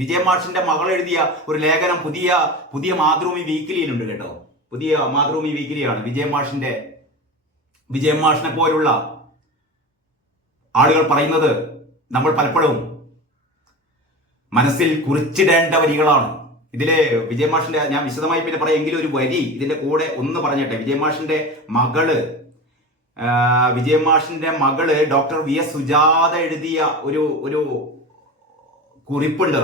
വിജയ മാഷിന്റെ മകൾ എഴുതിയ ഒരു ലേഖനം പുതിയ പുതിയ മാതൃഭൂമി വീക്കിലിയിലുണ്ട് കേട്ടോ. പുതിയ മാതൃഭൂമി വീക്കിലിയാണ് വിജയ മാഷിന്റെ വിജയ മാഷിനെ പോലുള്ള ആളുകൾ പറയുന്നത് നമ്മൾ പലപ്പോഴും മനസ്സിൽ കുറിച്ചിടേണ്ട വരികളാണ്. ഇതിലെ വിജയമാഷിന്റെ ഞാൻ വിശദമായി പിന്നെ പറയാം. എങ്കിലും ഒരു വരി ഇതിന്റെ കൂടെ ഒന്ന് പറഞ്ഞട്ടെ. വിജയമാഷിന്റെ മകൾ വിജയമാഷിന്റെ മകൾ ഡോക്ടർ വി എസ് സുജാത എഴുതിയ ഒരു ഒരു കുറിപ്പുണ്ട്.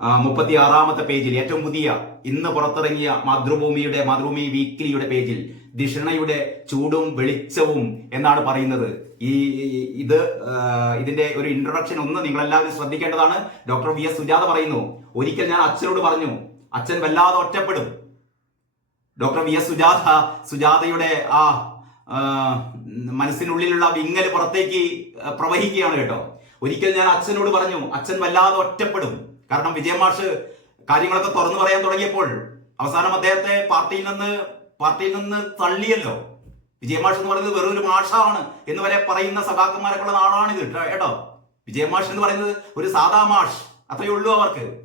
മുപ്പത്തി ആറാമത്തെ പേജിൽ ഏറ്റവും പുതിയ ഇന്ന് പുറത്തിറങ്ങിയ മാതൃഭൂമിയുടെ മാതൃഭൂമി വീക്കിലിയുടെ പേജിൽ ദിഷണയുടെ ചൂടും വെളിച്ചവും എന്നാണ് പറയുന്നത്. ഈ ഇത് ഇതിന്റെ ഒരു ഇൻട്രൊഡക്ഷൻ ഒന്ന് നിങ്ങൾ എല്ലാവരും ശ്രദ്ധിക്കേണ്ടതാണ്. ഡോക്ടർ വി എസ് സുജാത പറയുന്നു ഒരിക്കൽ ഞാൻ അച്ഛനോട് പറഞ്ഞു അച്ഛൻ വല്ലാതെ ഒറ്റപ്പെടും. ഡോക്ടർ വി എസ് സുജാത സുജാതയുടെ ആ, മനസ്സിനുള്ളിലുള്ള വിങ്ങൽ പുറത്തേക്ക് പ്രവഹിക്കുകയാണ് കേട്ടോ. ഒരിക്കൽ ഞാൻ അച്ഛനോട് പറഞ്ഞു അച്ഛൻ വല്ലാതെ ഒറ്റപ്പെടും. കാരണം വിജയ വിജയമാഷ് കാര്യങ്ങളൊക്കെ തുറന്നു പറയാൻ തുടങ്ങിയപ്പോൾ അവസാനം അദ്ദേഹത്തെ പാർട്ടിയിൽ നിന്ന് പാർട്ടിയിൽ നിന്ന് തള്ളിയല്ലോ. വിജയമാഷ് എന്ന് പറയുന്നത് വെറും ഒരു മാഷാണ് എന്ന് വരെ പറയുന്ന സഖാക്കന്മാരൊക്കെ ഉള്ള ഇത് കേട്ടോ? വിജയമാഷ് എന്ന് പറയുന്നത് ഒരു സാധാ മാഷ്. അത്രയേ ഉള്ളൂ അവർക്ക്.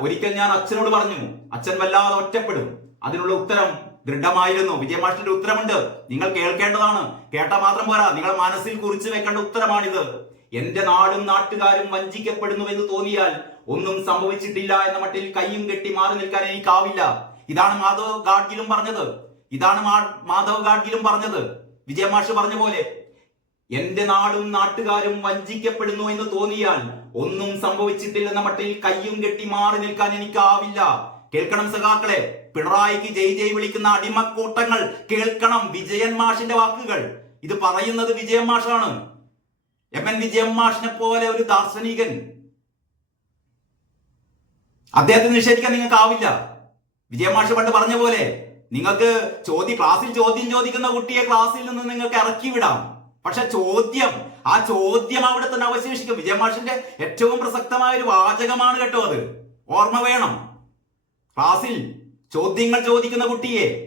ഒരിക്കൽ ഞാൻ അച്ഛനോട് പറഞ്ഞു അച്ഛൻ വല്ലാതെ ഒറ്റപ്പെടും. അതിനുള്ള ഉത്തരം ദൃഢമായിരുന്നു. വിജയമാഷിന്റെ ഉത്തരമുണ്ട്. നിങ്ങൾ കേൾക്കേണ്ടതാണ്. കേട്ട മാത്രം പോരാ. നിങ്ങൾ മനസ്സിൽ കുറിച്ച് വെക്കേണ്ട ഉത്തരമാണിത്. എന്റെ നാടും നാട്ടുകാരും വഞ്ചിക്കപ്പെടുന്നു എന്ന് തോന്നിയാൽ ഒന്നും സംഭവിച്ചിട്ടില്ല എന്ന മട്ടിൽ കൈയും കെട്ടി മാറി നിൽക്കാൻ എനിക്കാവില്ല. ഇതാണ് മാധവ് ഗാഡ്ഗിലും പറഞ്ഞത്. ഇതാണ് മാധവ് ഗാഡ്ഗിലും പറഞ്ഞത്. വിജയമാഷ് പറഞ്ഞ പോലെ എന്റെ നാടും നാട്ടുകാരും വഞ്ചിക്കപ്പെടുന്നു എന്ന് തോന്നിയാൽ ഒന്നും സംഭവിച്ചിട്ടില്ലെന്ന മട്ടിൽ കയ്യും കെട്ടി മാറി നിൽക്കാൻ എനിക്കാവില്ല. കേൾക്കണം സഖാക്കളെ പിണറായിക്ക് ജയ് ജയ് വിളിക്കുന്ന അടിമക്കൂട്ടങ്ങൾ കേൾക്കണം വിജയൻ മാഷിന്റെ വാക്കുകൾ. ഇത് പറയുന്നത് വിജയൻ മാഷാണ്. എം എൻ വിജയൻ മാഷിനെ പോലെ ഒരു ദാർശനികൻ അദ്ദേഹത്തെ നിഷേധിക്കാൻ നിങ്ങൾക്ക് ആവില്ല. വിജയമാഷ മാഷ് പണ്ട് പറഞ്ഞ പോലെ നിങ്ങൾക്ക് ചോദ്യം ക്ലാസ്സിൽ ചോദ്യം ചോദിക്കുന്ന കുട്ടിയെ ക്ലാസ്സിൽ നിന്ന് നിങ്ങൾക്ക് ഇറക്കി വിടാം. പക്ഷെ ചോദ്യം ആ ചോദ്യം അവിടെ തന്നെ അവശേഷിക്കും. വിജയമാഷിന്റെ ഏറ്റവും പ്രസക്തമായ ഒരു വാചകമാണ് കേട്ടോ അത്. ഓർമ്മ വേണം. ക്ലാസ്സിൽ ചോദ്യങ്ങൾ ചോദിക്കുന്ന കുട്ടിയെ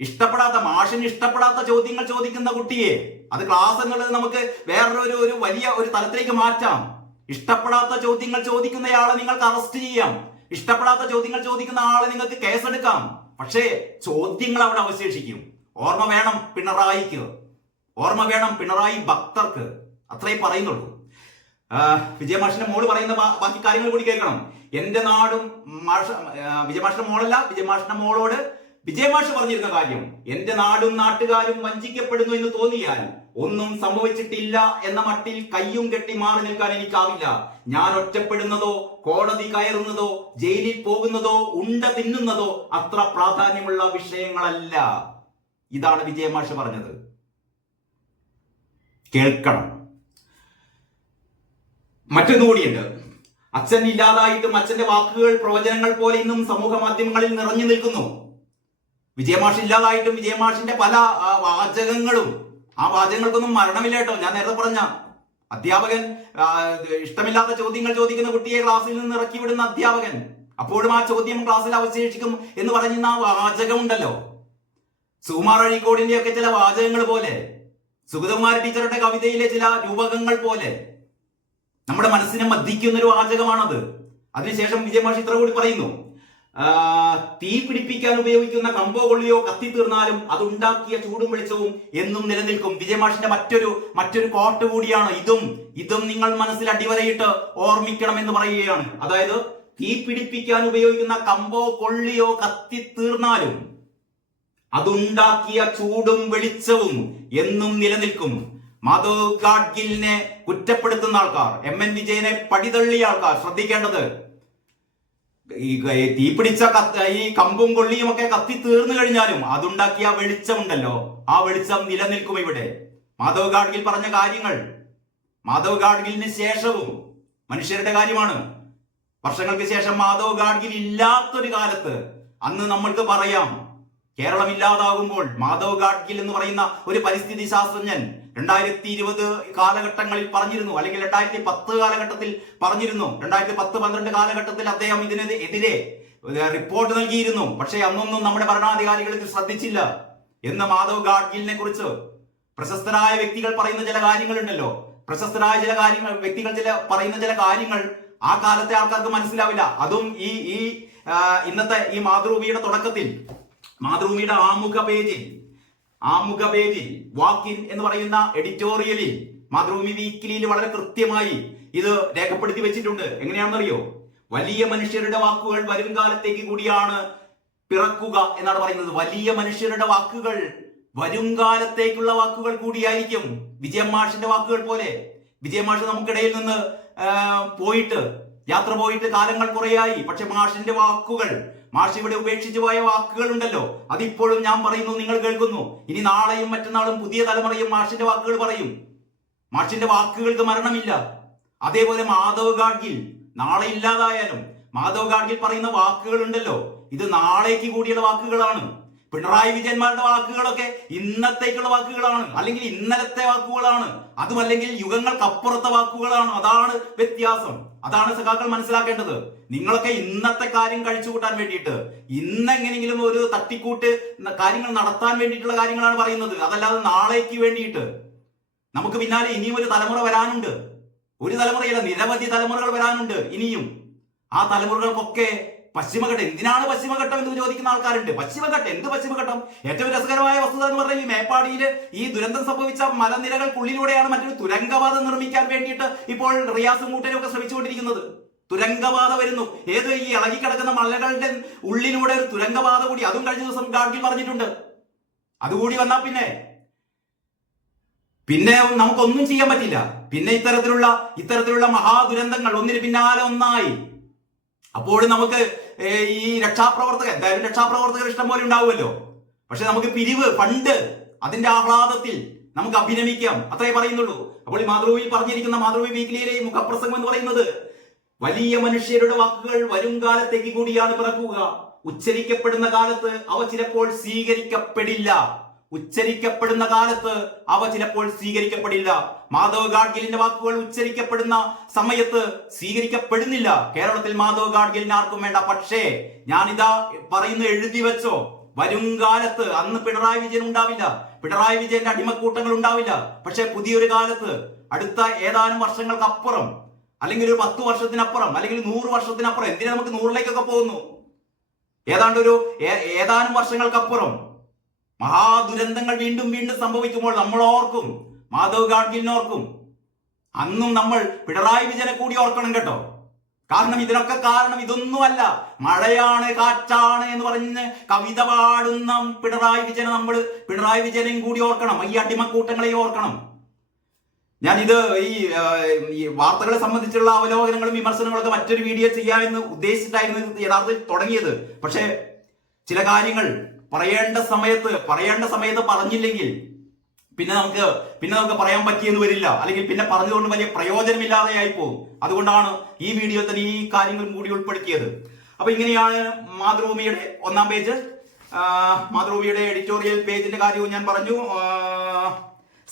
ഇഷ്ടപ്പെടാത്ത മാഷിന് ഇഷ്ടപ്പെടാത്ത ചോദ്യങ്ങൾ ചോദിക്കുന്ന കുട്ടിയെ അത് ക്ലാസ് എന്നുള്ളത് നമുക്ക് വേറൊരു ഒരു വലിയ ഒരു തലത്തിലേക്ക് മാറ്റാം. ഇഷ്ടപ്പെടാത്ത ചോദ്യങ്ങൾ ചോദിക്കുന്നയാളെ നിങ്ങൾക്ക് അറസ്റ്റ് ചെയ്യാം. ഇഷ്ടപ്പെടാത്ത ചോദ്യങ്ങൾ ചോദിക്കുന്ന ആളെ നിങ്ങൾക്ക് കേസെടുക്കാം. പക്ഷേ ചോദ്യങ്ങൾ അവിടെ അവശേഷിക്കും. ഓർമ്മ വേണം പിണറായിക്ക്. ഓർമ്മ വേണം പിണറായി ഭക്തർക്ക്. അത്രേ പറയുന്നുള്ളൂ. വിജയമാഷിന്റെ മോൾ പറയുന്ന ബാക്കി കാര്യങ്ങൾ കൂടി കേൾക്കണം. എന്റെ നാടും മാഷ വിജയമാഷിന്റെ മോളല്ല വിജയമാഷിന്റെ മോളോട് വിജയമാഷ് പറഞ്ഞിരുന്ന കാര്യം. എന്റെ നാടും നാട്ടുകാരും വഞ്ചിക്കപ്പെടുന്നു എന്ന് തോന്നിയാൽ ഒന്നും സംഭവിച്ചിട്ടില്ല എന്ന മട്ടിൽ കയ്യും കെട്ടി മാറി നിൽക്കാൻ എനിക്കാവില്ല. ഞാൻ ഒറ്റപ്പെടുന്നതോ കോടതി കയറുന്നതോ ജയിലിൽ പോകുന്നതോ ഉണ്ട തിന്നുന്നതോ അത്ര പ്രാധാന്യമുള്ള വിഷയങ്ങളല്ല. ഇതാണ് വിജയമാഷ് പറഞ്ഞത്. കേൾക്കണം. മറ്റൊന്നു കൂടിയുണ്ട്. അച്ഛൻ ഇല്ലാതായിട്ടും അച്ഛന്റെ വാക്കുകൾ പ്രവചനങ്ങൾ പോലെ ഇന്നും സമൂഹ മാധ്യമങ്ങളിൽ നിറഞ്ഞു നിൽക്കുന്നു. വിജയമാഷ് ഇല്ലാതായിട്ടും വിജയമാഷിന്റെ പല വാചകങ്ങളും ആ വാചകങ്ങൾക്കൊന്നും മരണമില്ല കേട്ടോ. ഞാൻ നേരത്തെ പറഞ്ഞ അധ്യാപകൻ ഇഷ്ടമില്ലാത്ത ചോദ്യങ്ങൾ ചോദിക്കുന്ന കുട്ടിയെ ക്ലാസ്സിൽ നിന്ന് ഇറക്കി വിടുന്ന അധ്യാപകൻ. അപ്പോഴും ആ ചോദ്യം ക്ലാസ്സിൽ അവശേഷിക്കും എന്ന് പറയുന്ന ആ വാചകമുണ്ടല്ലോ. സുകുമാർ അഴീക്കോടിന്റെ ഒക്കെ ചില വാചകങ്ങൾ പോലെ സുഗതകുമാർ ടീച്ചറുടെ കവിതയിലെ ചില രൂപകങ്ങൾ പോലെ നമ്മുടെ മനസ്സിനെ മദ്ദിക്കുന്ന ഒരു വാചകമാണത്. അതിനുശേഷം വിജയമാഷ് ഇത്ര കൂടി പറയുന്നു. തീ പിടിപ്പിക്കാൻ ഉപയോഗിക്കുന്ന കമ്പോ കൊള്ളിയോ കത്തിത്തീർന്നാലും അതുണ്ടാക്കിയ ചൂടും വെളിച്ചവും എന്നും നിലനിൽക്കും. വിജയമാഷിന്റെ മറ്റൊരു മറ്റൊരു കോട്ട് കൂടിയാണ് ഇതും. ഇതും നിങ്ങൾ മനസ്സിൽ അടിവരയിട്ട് ഓർമ്മിക്കണം എന്ന് പറയുകയാണ്. അതായത് തീ പിടിപ്പിക്കാൻ ഉപയോഗിക്കുന്ന കമ്പോ കൊള്ളിയോ കത്തിത്തീർന്നാലും അതുണ്ടാക്കിയ ചൂടും വെളിച്ചവും എന്നും നിലനിൽക്കും. മാധവ് ഗാഡ്ഗിലിനെ കുറ്റപ്പെടുത്തുന്ന ആൾക്കാർ എം എൻ വിജയനെ പടിതള്ളിയ ആൾക്കാർ ശ്രദ്ധിക്കേണ്ടത് ഈ തീപിടിച്ച കത്ത് ഈ കമ്പും കൊള്ളിയും ഒക്കെ കത്തി തീർന്നു കഴിഞ്ഞാലും അതുണ്ടാക്കിയ ആ വെളിച്ചമുണ്ടല്ലോ. ആ വെളിച്ചം നിലനിൽക്കും ഇവിടെ. മാധവ് ഗാഡ്ഗിൽ പറഞ്ഞ കാര്യങ്ങൾ. മാധവ് ഗാഡ്ഗിലിന് ശേഷവും മനുഷ്യരുടെ കാര്യമാണ്. വർഷങ്ങൾക്ക് ശേഷം മാധവ് ഗാഡ്ഗിൽ ഇല്ലാത്തൊരു കാലത്ത് അന്ന് നമ്മൾക്ക് പറയാം. കേരളം ഇല്ലാതാകുമ്പോൾ മാധവ് ഗാഡ്ഗിൽ എന്ന് പറയുന്ന ഒരു പരിസ്ഥിതി ശാസ്ത്രജ്ഞൻ രണ്ടായിരത്തി ഇരുപത് കാലഘട്ടങ്ങളിൽ പറഞ്ഞിരുന്നു അല്ലെങ്കിൽ രണ്ടായിരത്തി പത്ത് കാലഘട്ടത്തിൽ പറഞ്ഞിരുന്നു. രണ്ടായിരത്തി പത്ത് പന്ത്രണ്ട് കാലഘട്ടത്തിൽ അദ്ദേഹം ഇതിനെതിരെ റിപ്പോർട്ട് നൽകിയിരുന്നു. പക്ഷേ അന്നൊന്നും നമ്മുടെ ഭരണാധികാരികൾ ഇത് ശ്രദ്ധിച്ചില്ല. എന്ന് മാധവ് ഗാഡ്ഗിലിനെ കുറിച്ച് പ്രശസ്തരായ വ്യക്തികൾ പറയുന്ന ചില കാര്യങ്ങളുണ്ടല്ലോ. പ്രശസ്തരായ ചില കാര്യങ്ങൾ വ്യക്തികൾ ചില പറയുന്ന ചില കാര്യങ്ങൾ ആ കാലത്തെ ആൾക്കാർക്ക് മനസ്സിലാവില്ല. അതും ഈ ഈ ഇന്നത്തെ ഈ മാതൃഭൂമിയുടെ തുടക്കത്തിൽ മാതൃഭൂമിയുടെ ആമുഖ പേജിൽ ആമുഖ പേജിൽ വാക്കിൻ എന്ന് പറയുന്ന എഡിറ്റോറിയലിൽ മാതൃഭൂമി വീക്കിലിയിൽ വളരെ കൃത്യമായി ഇത് രേഖപ്പെടുത്തി വെച്ചിട്ടുണ്ട്. എങ്ങനെയാണെന്നറിയോ? വലിയ മനുഷ്യരുടെ വാക്കുകൾ വരും കാലത്തേക്ക് കൂടിയാണ് പിറക്കുക എന്നാണ് പറയുന്നത്. വലിയ മനുഷ്യരുടെ വാക്കുകൾ വരും കാലത്തേക്കുള്ള വാക്കുകൾ കൂടിയായിരിക്കും. വിജയം മാഷിന്റെ വാക്കുകൾ പോലെ. വിജയം മാഷ് നമുക്കിടയിൽ നിന്ന് പോയിട്ട് യാത്ര പോയിട്ട് കാലങ്ങൾ കുറയായി. പക്ഷെ മാഷിന്റെ വാക്കുകൾ മാഷ് ഇവിടെ ഉപേക്ഷിച്ചു പോയ വാക്കുകൾ ഉണ്ടല്ലോ അതിപ്പോഴും ഞാൻ പറയുന്നു നിങ്ങൾ കേൾക്കുന്നു. ഇനി നാളെയും മറ്റന്നാളും പുതിയ തലമുറയും മാഷിന്റെ വാക്കുകൾ പറയും. മാഷിന്റെ വാക്കുകൾക്ക് മരണമില്ല. അതേപോലെ മാധവ് ഗാഡ്ഗിൽ നാളെ ഇല്ലാതായാലും. മാധവ് ഗാഡ്ഗിൽ പറയുന്ന വാക്കുകൾ ഉണ്ടല്ലോ ഇത് നാളേക്ക് കൂടിയുള്ള വാക്കുകളാണ്. പിണറായി വിജയന്മാരുടെ വാക്കുകളൊക്കെ ഇന്നത്തേക്കുള്ള വാക്കുകളാണ് അല്ലെങ്കിൽ ഇന്നലത്തെ വാക്കുകളാണ് അതുമല്ലെങ്കിൽ യുഗങ്ങൾക്കപ്പുറത്തെ വാക്കുകളാണ്. അതാണ് വ്യത്യാസം. അതാണ് സഖാക്കൾ മനസ്സിലാക്കേണ്ടത്. നിങ്ങളൊക്കെ ഇന്നത്തെ കാര്യം കഴിച്ചു കൂട്ടാൻ വേണ്ടിയിട്ട് ഇന്നെങ്ങനെങ്കിലും ഒരു തട്ടിക്കൂട്ട് കാര്യങ്ങൾ നടത്താൻ വേണ്ടിയിട്ടുള്ള കാര്യങ്ങളാണ് പറയുന്നത്. അതല്ലാതെ നാളേക്ക് വേണ്ടിയിട്ട്. നമുക്ക് പിന്നാലെ ഇനിയും ഒരു തലമുറ വരാനുണ്ട്. ഒരു തലമുറയല്ല നിരവധി തലമുറകൾ വരാനുണ്ട് ഇനിയും. ആ തലമുറകൾക്കൊക്കെ പശ്ചിമഘട്ടം എന്തിനാണ് പശ്ചിമഘട്ടം എന്ന് ചോദിക്കുന്ന ആൾക്കാരുണ്ട്? പശ്ചിമഘട്ടം എന്ത് പശ്ചിമഘട്ടം? ഏറ്റവും രസകരമായ വസ്തുത എന്ന് പറഞ്ഞാൽ ഈ മേപ്പാടിയിൽ ഈ ദുരന്തം സംഭവിച്ച മലനിരകൾക്കുള്ളിലൂടെയാണ് മറ്റൊരു തുരങ്കപാത നിർമ്മിക്കാൻ വേണ്ടിയിട്ട് ഇപ്പോൾ റിയാസും കൂട്ടരും ഒക്കെ ശ്രമിച്ചുകൊണ്ടിരിക്കുന്നത്. തുരങ്കപാത വരുന്നു. ഏത് ഈ ഇളകിക്കിടക്കുന്ന മലകളുടെ ഉള്ളിലൂടെ ഒരു തുരങ്കപാത കൂടി അതും കഴിഞ്ഞ ദിവസം ഗാഡ്ഗിൽ പറഞ്ഞിട്ടുണ്ട്. അതുകൂടി വന്നാൽ പിന്നെ. പിന്നെ നമുക്കൊന്നും ചെയ്യാൻ പറ്റില്ല. പിന്നെ ഇത്തരത്തിലുള്ള ഇത്തരത്തിലുള്ള മഹാദുരന്തങ്ങൾ ഒന്നിന് പിന്നാലെ ഒന്നായി. അപ്പോൾ നമുക്ക് ഈ രക്ഷാപ്രവർത്തകർ എന്തായാലും രക്ഷാപ്രവർത്തകർ ഇഷ്ടം പോലെ ഉണ്ടാവുമല്ലോ. പക്ഷെ നമുക്ക് പിരിവ് ഫണ്ട് അതിന്റെ ആഹ്ലാദത്തിൽ നമുക്ക് അഭിനമിക്കാം. അത്രേ പറയുന്നുള്ളൂ. അപ്പോൾ ഈ മാതൃഭൂമിയിൽ പറഞ്ഞിരിക്കുന്ന മാതൃഭൂമി വീക്കിലിയിലെ ഈ മുഖപ്രസംഗം എന്ന് പറയുന്നത് വലിയ മനുഷ്യരുടെ വാക്കുകൾ വരും കാലത്തേക്ക് കൂടിയാണ് പിറക്കുക. ഉച്ചരിക്കപ്പെടുന്ന കാലത്ത് അവ ചിലപ്പോൾ സ്വീകരിക്കപ്പെടില്ല. ഉച്ചരിക്കപ്പെടുന്ന കാലത്ത് അവ ചിലപ്പോൾ സ്വീകരിക്കപ്പെടില്ല. മാധവ് ഗാഡ്ഗിലിന്റെ വാക്കുകൾ ഉച്ചരിക്കപ്പെടുന്ന സമയത്ത് സ്വീകരിക്കപ്പെടുന്നില്ല. കേരളത്തിൽ മാധവ് ഗാഡ്ഗിലിന് ആർക്കും വേണ്ട. പക്ഷേ ഞാനിതാ പറയുന്നു എഴുതി വെച്ചോ വരും കാലത്ത് അന്ന് പിണറായി വിജയൻ ഉണ്ടാവില്ല. പിണറായി വിജയന്റെ അടിമക്കൂട്ടങ്ങൾ ഉണ്ടാവില്ല. പക്ഷെ പുതിയൊരു കാലത്ത് അടുത്ത ഏതാനും വർഷങ്ങൾക്കപ്പുറം അല്ലെങ്കിൽ ഒരു പത്ത് വർഷത്തിനപ്പുറം അല്ലെങ്കിൽ നൂറ് വർഷത്തിനപ്പുറം എന്തിനാ നമുക്ക് നൂറിലേക്കൊക്കെ പോകുന്നു? ഏതാണ്ട് ഒരു ഏതാനും വർഷങ്ങൾക്കപ്പുറം മഹാദുരന്തങ്ങൾ വീണ്ടും വീണ്ടും സംഭവിക്കുമ്പോൾ നമ്മൾ ഓർക്കും മാധവ് ഗാഡ്ഗിലിനോർക്കും. അന്നും നമ്മൾ പിണറായി വിജയനെ കൂടി ഓർക്കണം കേട്ടോ. കാരണം ഇതിനൊക്കെ കാരണം ഇതൊന്നുമല്ല. മഴയാണ് കാറ്റാണ് എന്ന് പറഞ്ഞ് കവിത പാടുന്ന പിണറായി വിജയനെ നമ്മൾ പിണറായി വിജയനെയും കൂടി ഓർക്കണം. ഈ അടിമക്കൂട്ടങ്ങളെയും ഓർക്കണം. ഞാൻ ഇത് ഈ വാർത്തകളെ സംബന്ധിച്ചുള്ള അവലോകനങ്ങളും വിമർശനങ്ങളൊക്കെ മറ്റൊരു വീഡിയോ ചെയ്യാമെന്ന് ഉദ്ദേശിച്ചിട്ടായിരുന്നു യഥാർത്ഥത്തിൽ തുടങ്ങിയത്. പക്ഷേ ചില കാര്യങ്ങൾ പറയേണ്ട സമയത്ത് പറയേണ്ട സമയത്ത് പറഞ്ഞില്ലെങ്കിൽ പിന്നെ നമുക്ക് പിന്നെ നമുക്ക് പറയാൻ പറ്റിയെന്ന് വരില്ല. അല്ലെങ്കിൽ പിന്നെ പറഞ്ഞുകൊണ്ട് വലിയ പ്രയോജനമില്ലാതെയായി പോകും. അതുകൊണ്ടാണ് ഈ വീഡിയോ തന്നെ ഈ കാര്യങ്ങളും കൂടി ഉൾപ്പെടുത്തിയത്. അപ്പൊ ഇങ്ങനെയാണ് മാതൃഭൂമിയുടെ ഒന്നാം പേജ്. മാതൃഭൂമിയുടെ എഡിറ്റോറിയൽ പേജിന്റെ കാര്യവും ഞാൻ പറഞ്ഞു.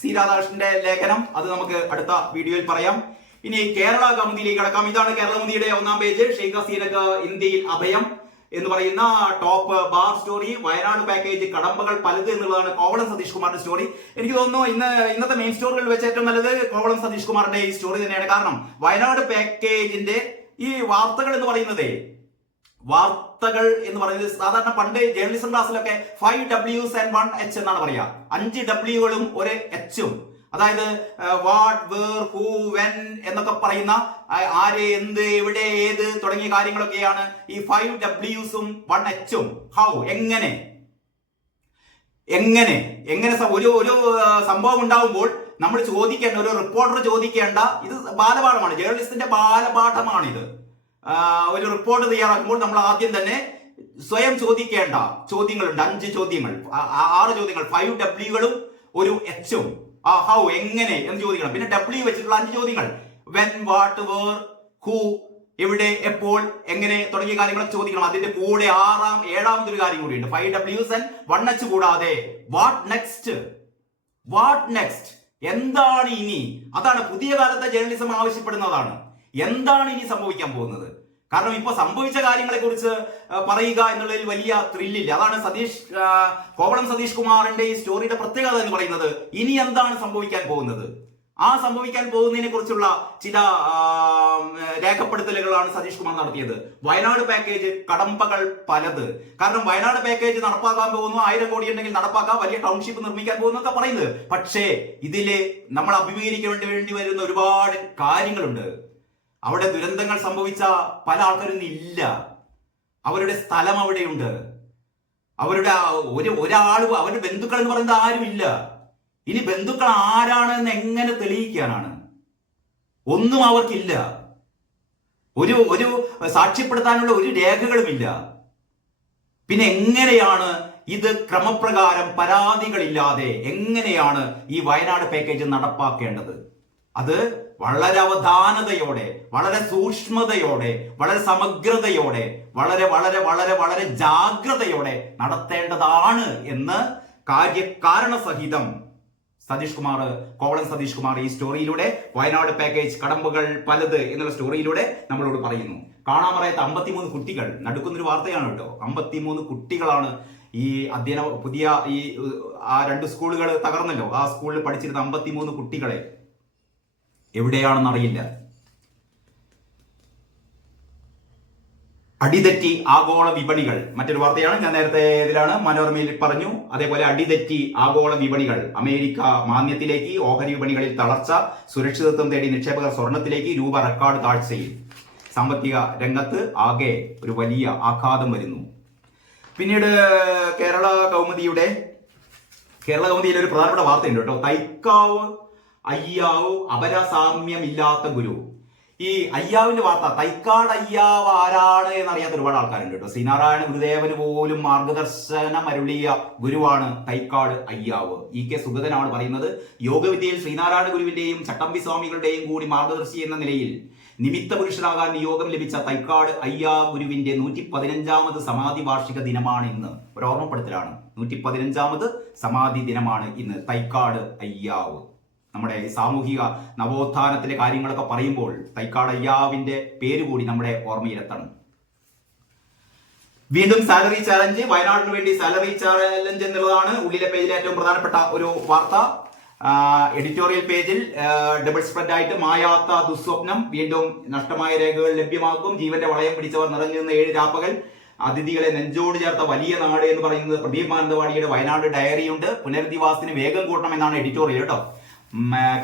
സി രാധാകൃഷ്ണന്റെ ലേഖനം. അത് നമുക്ക് അടുത്ത വീഡിയോയിൽ പറയാം. ഇനി കേരള കൗമുദിയിലേക്ക് കടക്കാം. ഇതാണ് കേരള കൗമുദിയുടെ ഒന്നാം പേജ്. ഷെയ്ഖ് ഹസീനക്ക് ഇന്ത്യയിൽ അഭയം. എന്ന് പറയുന്ന top bar story Wayanad package കടമ്പകൾ പലത് എന്നുള്ളതാണ് കോവളം സതീഷ് കുമാറിന്റെ സ്റ്റോറി എനിക്ക് തോന്നുന്നു ഇന്ന് ഇന്നത്തെ മെയിൻ സ്റ്റോറികളിൽ വെച്ച് ഏറ്റവും നല്ലത് കോവളം സതീഷ് കുമാറിന്റെ ഈ സ്റ്റോറി തന്നെയാണ്. കാരണം വയനാട് പാക്കേജിന്റെ ഈ വാർത്തകൾ എന്ന് പറയുന്നത് വാർത്തകൾ എന്ന് പറയുന്നത് സാധാരണ പണ്ട് ജേർണലിസം ക്ലാസ്സിലൊക്കെ ഫൈവ് ഡബ്ല്യൂസ് ആൻഡ് വൺ എച്ച് എന്നാണ് പറയുക. അഞ്ച് ഡബ്ല്യൂകളും ഒരു എച്ചും അതായത് വാട്ട് വേർ ഹൂ വെൻ എന്നൊക്കെ പറയുന്ന ആര് എന്ത് എവിടെ ഏത് തുടങ്ങിയ കാര്യങ്ങളൊക്കെയാണ് ഈ ഫൈവ് ഡബ്ല്യൂസും വൺ എച്ചും ഹൗ എങ്ങനെ? എങ്ങനെ? എങ്ങനെ ഒരു ഒരു സംഭവം ഉണ്ടാവുമ്പോൾ നമ്മൾ ചോദിക്കേണ്ട ഒരു റിപ്പോർട്ടർ ചോദിക്കേണ്ട ഇത് ബാലപാഠമാണ്. ജേർണലിസ്റ്റിന്റെ ബാലപാഠമാണിത്. ഒരു റിപ്പോർട്ട് തയ്യാറാക്കുമ്പോൾ നമ്മൾ ആദ്യം തന്നെ സ്വയം ചോദിക്കേണ്ട ചോദ്യങ്ങളുണ്ട്. അഞ്ച് ചോദ്യങ്ങൾ. ആറ് ചോദ്യങ്ങൾ. ഫൈവ് ഡബ്ല്യൂകളും ഒരു എച്ചും ആ ഹൗ എങ്ങനെ എന്ന് ചോദിക്കണം. പിന്നെ ഡബ്ല്യു വെച്ചിട്ടുള്ള അഞ്ച് ചോദ്യങ്ങൾ. വെൻ വാട്ട് വേർ ഹൂ എവിടെ എപ്പോൾ എങ്ങനെ തുടങ്ങിയ കാര്യങ്ങളൊക്കെ ചോദിക്കണം. അതിന്റെ കൂടെ ആറാം ഏഴാമതൊരു കാര്യം കൂടിയുണ്ട് ഫൈവ് ഡബ്ല്യൂസ് ആൻഡ് വൺ എച്ച് കൂടാതെ വാട്ട് നെക്സ്റ്റ് വാട്ട് നെക്സ്റ്റ് എന്താണ് ഇനി? അതാണ് പുതിയ കാലത്തെ ജേർണലിസം ആവശ്യപ്പെടുന്നതാണ്. എന്താണ് ഇനി സംഭവിക്കാൻ പോകുന്നത്? കാരണം ഇപ്പൊ സംഭവിച്ച കാര്യങ്ങളെ കുറിച്ച് പറയുക എന്നുള്ളതിൽ വലിയ ത്രില്ലില്ല അതാണ് സതീഷ് കോവളം സതീഷ് കുമാറിന്റെ ഈ സ്റ്റോറിയുടെ പ്രത്യേകത എന്ന് പറയുന്നത്. ഇനി എന്താണ് സംഭവിക്കാൻ പോകുന്നത്? ആ സംഭവിക്കാൻ പോകുന്നതിനെ കുറിച്ചുള്ള ചില രേഖപ്പെടുത്തലുകളാണ് സതീഷ് കുമാർ നടത്തിയത്. വയനാട് പാക്കേജ് കടമ്പകൾ പലത്. കാരണം വയനാട് പാക്കേജ് നടപ്പാക്കാൻ പോകുന്നു. ആയിരം കോടി ഉണ്ടെങ്കിൽ നടപ്പാക്കാം. വലിയ ടൗൺഷിപ്പ് നിർമ്മിക്കാൻ പോകുന്നൊക്കെ പറയുന്നത്. പക്ഷേ ഇതിൽ നമ്മൾ അഭിമുഖീകരിക്കേണ്ടി വേണ്ടി വരുന്ന ഒരുപാട് കാര്യങ്ങളുണ്ട്. അവിടെ ദുരന്തങ്ങൾ സംഭവിച്ച പല ആൾക്കാരും ഇല്ല. അവരുടെ സ്ഥലം അവിടെയുണ്ട്. അവരുടെ ഒരു ഒരാൾ അവരുടെ ബന്ധുക്കൾ എന്ന് പറയുന്നത് ആരുമില്ല ഇനി ബന്ധുക്കൾ ആരാണ് എന്ന് എങ്ങനെ തെളിയിക്കാനാണ്? ഒന്നും അവർക്കില്ല. ഒരു ഒരു സാക്ഷ്യപ്പെടുത്താനുള്ള ഒരു രേഖകളുമില്ല. പിന്നെ എങ്ങനെയാണ് ഇത് ക്രമപ്രകാരം പരാതികളില്ലാതെ എങ്ങനെയാണ് ഈ വയനാട് പാക്കേജ് നടപ്പാക്കേണ്ടത്? അത് വളരെ അവധാനതയോടെ വളരെ സൂക്ഷ്മതയോടെ വളരെ സമഗ്രതയോടെ വളരെ വളരെ വളരെ വളരെ ജാഗ്രതയോടെ നടത്തേണ്ടതാണ് എന്ന് കാര്യകാരണ സഹിതം സതീഷ് കുമാർ കോവളൻ സതീഷ് കുമാർ ഈ സ്റ്റോറിയിലൂടെ വയനാട് പാക്കേജ് കടമ്പകൾ പലത് എന്നുള്ള സ്റ്റോറിയിലൂടെ നമ്മളോട് പറയുന്നു. കാണാൻ പറയാത്ത അമ്പത്തിമൂന്ന് കുട്ടികൾ. നടുക്കുന്നൊരു വാർത്തയാണ് കേട്ടോ. അമ്പത്തിമൂന്ന് കുട്ടികളാണ് ഈ അധ്യയന പുതിയ ഈ ആ രണ്ട് സ്കൂളുകൾ തകർന്നല്ലോ. ആ സ്കൂളിൽ പഠിച്ചിരുന്ന അമ്പത്തിമൂന്ന് കുട്ടികളെ. എവിടെയാണെന്ന് അറിയില്ല. അടിതെറ്റി ആഗോള വിപണികൾ. മറ്റൊരു വാർത്തയാണ് ഞാൻ നേരത്തെ ഇതിലാണ് മനോരമയിൽ പറഞ്ഞു. അതേപോലെ അടിതെറ്റി ആഗോള വിപണികൾ. അമേരിക്ക മാന്യത്തിലേക്ക് ഓഹരി വിപണികളിൽ തളർച്ച സുരക്ഷിതത്വം തേടി നിക്ഷേപകർ സ്വർണത്തിലേക്ക് രൂപ റെക്കോർഡ് താഴ്ചയിൽ. സാമ്പത്തിക രംഗത്ത് ആകെ ഒരു വലിയ ആഘാതം വരുന്നു. പിന്നീട് കേരള കൗമുദിയുടെ കേരള കൗമുദിയിൽ ഒരു പ്രധാനപ്പെട്ട വാർത്തയുണ്ട് കേട്ടോ. തൈക്കാവ് അയ്യാവ് അപരസാമ്യമില്ലാത്ത ഗുരു. ഈ അയ്യാവിന്റെ വാർത്ത തൈക്കാട് അയ്യാവ് ആരാണ് എന്നറിയാത്ത ഒരുപാട് ആൾക്കാരുണ്ട് കേട്ടോ. ശ്രീനാരായണ ഗുരുദേവന് പോലും മാർഗദർശനം അരുളിയ ഗുരുവാണ് തൈക്കാട് അയ്യാവ്. ഇ. കെ. സുഗതനാണ് പറയുന്നത്. യോഗവിദ്യയിൽ ശ്രീനാരായണ ഗുരുവിന്റെയും ചട്ടമ്പി സ്വാമികളുടെയും കൂടി മാർഗദർശി എന്ന നിലയിൽ നിമിത്ത പുരുഷനാകാൻ നിയോഗം ലഭിച്ച തൈക്കാട് അയ്യാ ഗുരുവിന്റെ നൂറ്റി പതിനഞ്ചാമത് സമാധി വാർഷിക ദിനമാണ് ഇന്ന്. ഒരു ഓർമ്മപ്പെടുത്തലാണ്. നൂറ്റി പതിനഞ്ചാമത് സമാധി ദിനമാണ് ഇന്ന് തൈക്കാട് അയ്യാവ്. നമ്മുടെ സാമൂഹിക നവോത്ഥാനത്തിലെ കാര്യങ്ങളൊക്കെ പറയുമ്പോൾ തൈക്കാട് അയ്യാവിന്റെ പേര് കൂടി നമ്മുടെ ഓർമ്മയിലെത്തണം. വീണ്ടും സാലറി ചാലഞ്ച് വയനാടിന് വേണ്ടി സാലറി ചാലഞ്ച് എന്നുള്ളതാണ് ഉള്ളിലെ പേജിലെ ഏറ്റവും പ്രധാനപ്പെട്ട ഒരു വാർത്ത. എഡിറ്റോറിയൽ പേജിൽ ഡബിൾ സ്പ്രെഡ് ആയിട്ട് മായാത്ത ദുസ്വപ്നം വീണ്ടും നഷ്ടമായ രേഖകൾ ലഭ്യമാക്കും. ജീവന്റെ വളയം പിടിച്ചവർ നിറഞ്ഞു നിന്ന ഏഴ് രാപ്പകൽ. അതിഥികളെ നെഞ്ചോട് ചേർത്ത വലിയ നാട് എന്ന് പറയുന്നത് പ്രദീപ് മാനന്തവാടിയുടെ വയനാട് ഡയറിയുണ്ട്. പുനരധിവാസത്തിന് വേഗം കൂട്ടണം എന്നാണ് എഡിറ്റോറിയൽ കേട്ടോ.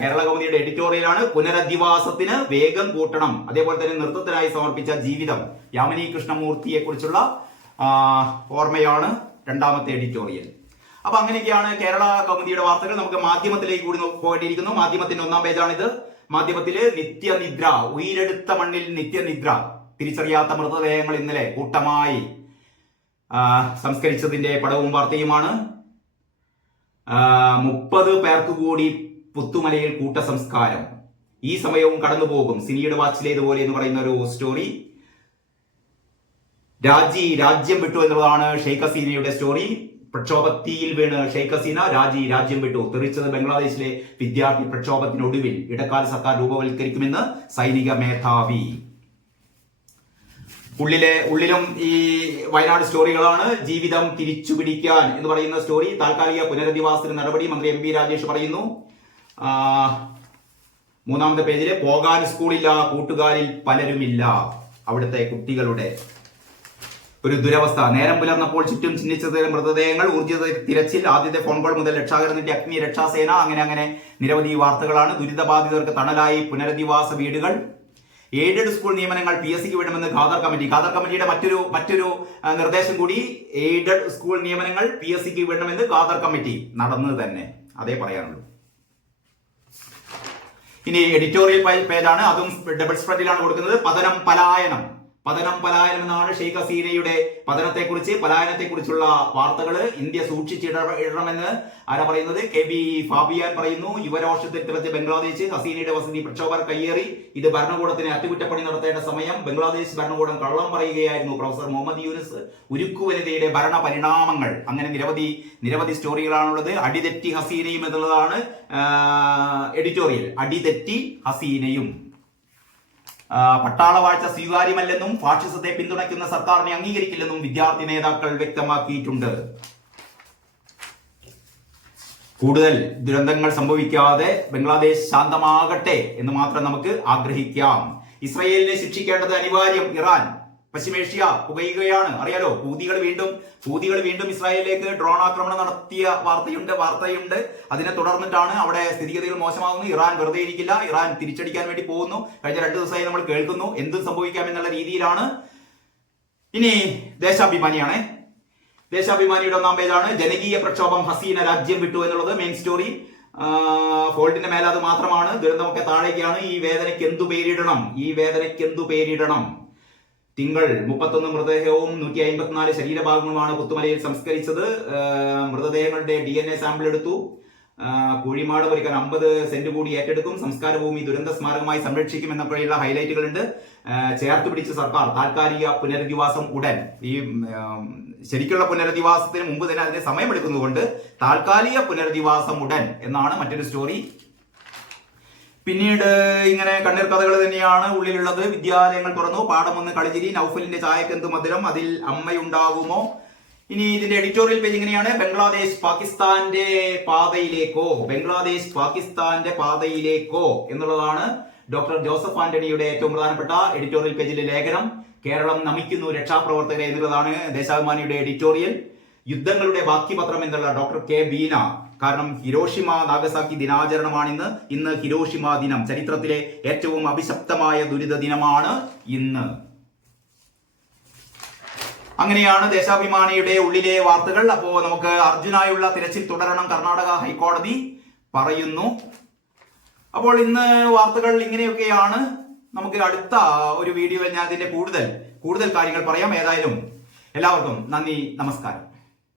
കേരള കൗമുദിയുടെ എഡിറ്റോറിയലാണ് പുനരധിവാസത്തിന് വേഗം കൂട്ടണം. അതേപോലെ തന്നെ നൃത്തത്തിനായി സമർപ്പിച്ച ജീവിതം. യാമിനി കൃഷ്ണമൂർത്തിയെ കുറിച്ചുള്ള ഓർമ്മയാണ് രണ്ടാമത്തെ എഡിറ്റോറിയൽ അപ്പൊ അങ്ങനെയൊക്കെയാണ് കേരള കൗമുദിയുടെ വാർത്തകൾ. നമുക്ക് മാധ്യമത്തിലേക്ക് കൂടി പോയിട്ടിരിക്കുന്നു. മാധ്യമത്തിന്റെ ഒന്നാം പേജാണിത്. മാധ്യമത്തിൽ നിത്യനിദ്ര ഉയരെടുത്ത മണ്ണിൽ നിത്യനിദ്ര തിരിച്ചറിയാത്ത മൃതദേഹങ്ങൾ ഇന്നലെ കൂട്ടമായി സംസ്കരിച്ചതിന്റെ പടവും വാർത്തയുമാണ്. മുപ്പത് പേർക്ക് കൂടി പുത്തുമലയിൽ കൂട്ടസംസ്കാരം. ഈ സമയവും കടന്നുപോകും. സിനിയുടെ വാച്ചിലേതുപോലെ എന്ന് പറയുന്ന ഒരു സ്റ്റോറി രാജി രാജ്യം വിട്ടു എന്നുള്ളതാണ് ഷെയ്ഖ് ഹസീനയുടെ സ്റ്റോറി പ്രക്ഷോഭത്തിയിൽ വീണ് ഷെയ്ഖ് ഹസീന രാജി രാജ്യം വിട്ടു. തെറിച്ചത് ബംഗ്ലാദേശിലെ വിദ്യാർത്ഥി പ്രക്ഷോഭത്തിനൊടുവിൽ ഇടക്കാല സർക്കാർ രൂപവൽക്കരിക്കുമെന്ന് സൈനിക മേധാവി. ഉള്ളിലെ ഉള്ളിലും ഈ വയനാട് സ്റ്റോറികളാണ് ജീവിതം തിരിച്ചുപിടിക്കാൻ എന്ന് പറയുന്ന സ്റ്റോറി താൽക്കാലിക പുനരധിവാസത്തിന് നടപടി മന്ത്രി എം പി രാജേഷ് പറയുന്നു. മൂന്നാമത്തെ പേജിൽ പോകാൻ സ്കൂളില്ല കൂട്ടുകാരിൽ പലരുമില്ല. അവിടുത്തെ കുട്ടികളുടെ ഒരു ദുരവസ്ഥ. നേരം പുലർന്നപ്പോൾ ചുറ്റും ചിഹ്നിച്ചത് മൃതദേഹങ്ങൾ ഊർജിത തിരച്ചിൽ ആദ്യത്തെ ഫോൺ കോൾ മുതൽ രക്ഷാകരത്തിന്റെ അഗ്നി രക്ഷാസേന അങ്ങനെ അങ്ങനെ നിരവധി വാർത്തകളാണ്. ദുരിതബാധിതർക്ക് തണലായി പുനരധിവാസ വീടുകൾ. എയ്ഡഡ് സ്കൂൾ നിയമനങ്ങൾ പി എസ് സിക്ക് വിടുമെന്ന് ഖാദർ കമ്മിറ്റി. ഖാദർ കമ്മിറ്റിയുടെ മറ്റൊരു മറ്റൊരു നിർദ്ദേശം കൂടി എയ്ഡഡ് സ്കൂൾ നിയമനങ്ങൾ പി എസ് സിക്ക് വിടണമെന്ന് ഖാദർ കമ്മിറ്റി നടന്നത് തന്നെ. അതേ പറയാനുള്ളൂ. ഇനി എഡിറ്റോറിയൽ പേജാണ് അതും ഡബിൾ സ്പ്രെഡിലാണ് കൊടുക്കുന്നത്. പതനം പലായനം. പതനം പലായനം എന്നാണ് ഷെയ്ഖ് ഹസീനയുടെ പതനത്തെക്കുറിച്ച് പലായനത്തെക്കുറിച്ചുള്ള വാർത്തകൾ ഇന്ത്യ സൂക്ഷിച്ചിടണമെന്ന് ആരാ പറയുന്നത്? കെ ബി ഫാബിയാൻ പറയുന്നു യുവരോഷത്തിൽ തിളച്ച് ബംഗ്ലാദേശ് ഹസീനയുടെ വസതി പ്രക്ഷോഭർ കയ്യേറി ഇത് ഭരണകൂടത്തിന് അറ്റകുറ്റപ്പണി നടത്തേണ്ട സമയം ബംഗ്ലാദേശ് ഭരണകൂടം കള്ളം പറയുകയായിരുന്നു പ്രൊഫസർ മുഹമ്മദ് യൂനിസ്. ഉരുക്കുവനിതയുടെ ഭരണ പരിണാമങ്ങൾ അങ്ങനെ നിരവധി നിരവധി സ്റ്റോറികളാണുള്ളത്. അടിതെറ്റി ഹസീനയും എന്നുള്ളതാണ് എഡിറ്റോറിയൽ. അടിതെറ്റി ഹസീനയും. പട്ടാള വാഴ്ച സ്വീകാര്യമല്ലെന്നും ഫാഷിസത്തെ പിന്തുണയ്ക്കുന്ന സർക്കാരിനെ അംഗീകരിക്കില്ലെന്നും വിദ്യാർത്ഥി നേതാക്കൾ വ്യക്തമാക്കിയിട്ടുണ്ട്. കൂടുതൽ ദുരന്തങ്ങൾ സംഭവിക്കാതെ ബംഗ്ലാദേശ് ശാന്തമാകട്ടെ എന്ന് മാത്രം നമുക്ക് ആഗ്രഹിക്കാം. ഇസ്രയേലിനെ ശിക്ഷിക്കേണ്ടത് അനിവാര്യം ഇറാൻ. പശ്ചിമേഷ്യ പുകയുകയാണ്. അറിയാലോ ഹൂതികൾ വീണ്ടും ഹൂതികൾ വീണ്ടും ഇസ്രായേലിലേക്ക് ഡ്രോൺ ആക്രമണം നടത്തിയ വാർത്തയുണ്ട് വാർത്തയുണ്ട്. അതിനെ തുടർന്നിട്ടാണ് അവിടെ സ്ഥിതിഗതികൾ മോശമാകുന്നു ഇറാൻ വെറുതെ ഇരിക്കില്ല. ഇറാൻ തിരിച്ചടിക്കാൻ വേണ്ടി പോകുന്നു. കഴിഞ്ഞ രണ്ടു ദിവസമായി നമ്മൾ കേൾക്കുന്നു. എന്തും സംഭവിക്കാം എന്നുള്ള രീതിയിലാണ്. ഇനി ദേശാഭിമാനിയാണ്. ദേശാഭിമാനിയുടെ ഒന്നാം പേജാണ്. ജനകീയ പ്രക്ഷോഭം ഹസീന രാജ്യം വിട്ടു എന്നുള്ളത് മെയിൻ സ്റ്റോറി ഫോൾട്ടിന്റെ മേലെ അത് മാത്രമാണ്. ദുരന്തമൊക്കെ താഴേക്കാണ്. ഈ വേദനയ്ക്ക് എന്തു പേരിടണം? ഈ വേദനയ്ക്ക് എന്തു പേരിടണം? തിങ്കൾ മുപ്പത്തൊന്ന് മൃതദേഹവും നൂറ്റി അമ്പത്തിനാല് ശരീരഭാഗങ്ങളുമാണ് പുത്തുമലയിൽ സംസ്കരിച്ചത്. മൃതദേഹങ്ങളുടെ ഡി എൻ എ സാമ്പിൾ എടുത്തു. കുഴിമാട് പരിക്കാൻ അമ്പത് സെന്റ് കൂടി ഏറ്റെടുക്കും. സംസ്കാര ഭൂമി ദുരന്ത സ്മാരകമായി സംരക്ഷിക്കും എന്നൊക്കെയുള്ള ഹൈലൈറ്റുകൾ ഉണ്ട് ചേർത്ത് പിടിച്ച സർക്കാർ താൽക്കാലിക പുനരധിവാസം ഉടൻ. ഈ ശരിക്കുള്ള പുനരധിവാസത്തിന് മുമ്പ് തന്നെ അതിന്റെ സമയമെടുക്കുന്നതുകൊണ്ട് താൽക്കാലിക പുനരധിവാസം ഉടൻ എന്നാണ് മറ്റൊരു സ്റ്റോറി. പിന്നീട് ഇങ്ങനെ കണ്ണീർ കഥകൾ തന്നെയാണ് ഉള്ളിലുള്ളത്. വിദ്യാലയങ്ങൾ തുറന്നു. പാഠം ഒന്ന് കളിച്ചിരി. നൗഫലിന്റെ ചായക്കെന്ത് മധുരം? അതിൽ അമ്മയുണ്ടാകുമോ ഇനി ഇതിന്റെ എഡിറ്റോറിയൽ പേജ് ഇങ്ങനെയാണ് ബംഗ്ലാദേശ് പാകിസ്ഥാന്റെ പാതയിലേക്കോ? ബംഗ്ലാദേശ് പാകിസ്ഥാന്റെ പാതയിലേക്കോ? എന്നുള്ളതാണ് ഡോക്ടർ ജോസഫ് ആന്റണിയുടെ ഏറ്റവും പ്രധാനപ്പെട്ട എഡിറ്റോറിയൽ പേജിലെ ലേഖനം. കേരളം നമിക്കുന്നു രക്ഷാപ്രവർത്തകരെ എന്നുള്ളതാണ് ദേശാഭിമാനിയുടെ എഡിറ്റോറിയൽ യുദ്ധങ്ങളുടെ ബാക്കിപത്രം എന്നുള്ള ഡോക്ടർ കെ ബീന. കാരണം ഹിരോഷിമ നാഗസാക്കി ദിനാചരണമാണ് ഇന്ന് ഇന്ന് ഹിരോഷിമ ദിനം. ചരിത്രത്തിലെ ഏറ്റവും അഭിശപ്തമായ ദുരിത ദിനമാണ് ഇന്ന്. അങ്ങനെയാണ് ദേശാഭിമാനിയുടെ ഉള്ളിലെ വാർത്തകൾ. അപ്പോ നമുക്ക് അർജുനായുള്ള തിരച്ചിൽ തുടരണം. കർണാടക ഹൈക്കോടതി പറയുന്നു. അപ്പോൾ ഇന്ന് വാർത്തകൾ ഇങ്ങനെയൊക്കെയാണ്. നമുക്ക് അടുത്ത ഒരു വീഡിയോയിൽ ഞാൻ ഇതിന്റെ കൂടുതൽ കൂടുതൽ കാര്യങ്ങൾ പറയാം. ഏതായാലും എല്ലാവർക്കും നന്ദി നമസ്കാരം.